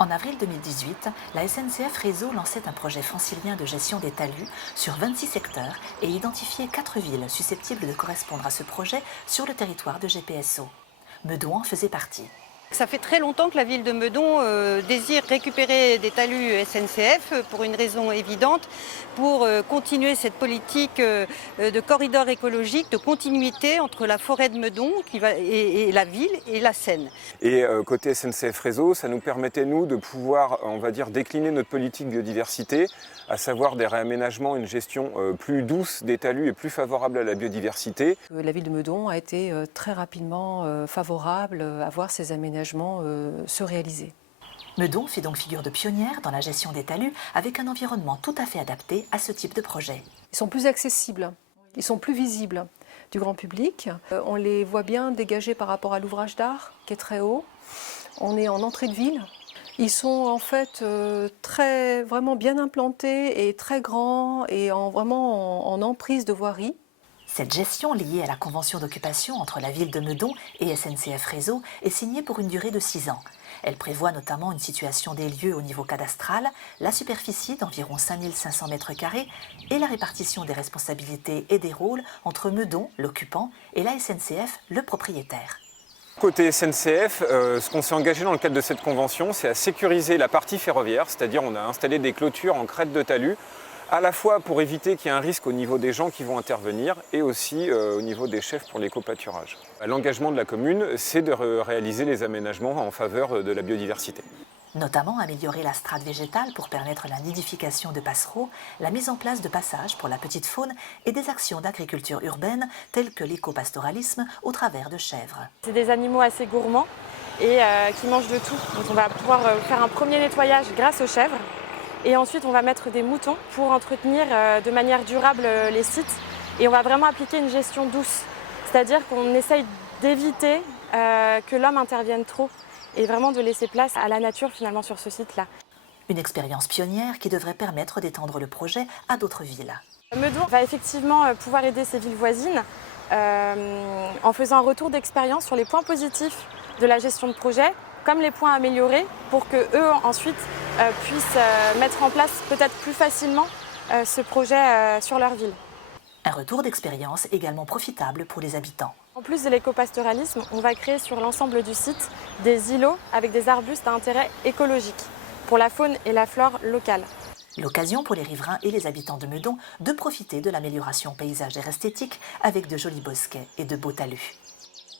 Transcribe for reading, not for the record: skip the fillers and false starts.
En avril 2018, la SNCF Réseau lançait un projet francilien de gestion des talus sur 26 secteurs et identifiait 4 villes susceptibles de correspondre à ce projet sur le territoire de GPSO. Meudon en faisait partie. Ça fait très longtemps que la ville de Meudon désire récupérer des talus SNCF pour une raison évidente, pour continuer cette politique de corridor écologique, de continuité entre la forêt de Meudon et la ville et la Seine. Et côté SNCF Réseau, ça nous permettait, nous, de pouvoir, on va dire, décliner notre politique biodiversité, à savoir des réaménagements, une gestion plus douce des talus et plus favorable à la biodiversité. La ville de Meudon a été très rapidement favorable à voir ces aménagements se réaliser. Meudon fait donc figure de pionnière dans la gestion des talus avec un environnement tout à fait adapté à ce type de projet. Ils sont plus accessibles, ils sont plus visibles du grand public. On les voit bien dégagés par rapport à l'ouvrage d'art qui est très haut. On est en entrée de ville. Ils sont en fait vraiment bien implantés et très grands et vraiment en emprise de voirie. Cette gestion liée à la convention d'occupation entre la ville de Meudon et SNCF Réseau est signée pour une durée de 6 ans. Elle prévoit notamment une situation des lieux au niveau cadastral, la superficie d'environ 5500 m² et la répartition des responsabilités et des rôles entre Meudon, l'occupant, et la SNCF, le propriétaire. Côté SNCF, ce qu'on s'est engagé dans le cadre de cette convention, c'est à sécuriser la partie ferroviaire, c'est-à-dire on a installé des clôtures en crête de talus, à la fois pour éviter qu'il y ait un risque au niveau des gens qui vont intervenir et aussi au niveau des chefs pour l'éco-pâturage. L'engagement de la commune, c'est de réaliser les aménagements en faveur de la biodiversité. Notamment améliorer la strate végétale pour permettre la nidification de passereaux, la mise en place de passages pour la petite faune et des actions d'agriculture urbaine telles que l'éco-pastoralisme au travers de chèvres. C'est des animaux assez gourmands et qui mangent de tout. Donc on va pouvoir faire un premier nettoyage grâce aux chèvres. Et ensuite, on va mettre des moutons pour entretenir de manière durable les sites. Et on va vraiment appliquer une gestion douce. C'est-à-dire qu'on essaye d'éviter que l'homme intervienne trop et vraiment de laisser place à la nature finalement sur ce site-là. Une expérience pionnière qui devrait permettre d'étendre le projet à d'autres villes. Meudon va effectivement pouvoir aider ses villes voisines en faisant un retour d'expérience sur les points positifs de la gestion de projet, comme les points améliorés, pour qu'eux ensuite puissent mettre en place peut-être plus facilement ce projet sur leur ville. Un retour d'expérience également profitable pour les habitants. En plus de l'éco-pastoralisme, on va créer sur l'ensemble du site des îlots avec des arbustes à intérêt écologique pour la faune et la flore locale. L'occasion pour les riverains et les habitants de Meudon de profiter de l'amélioration paysagère esthétique avec de jolis bosquets et de beaux talus.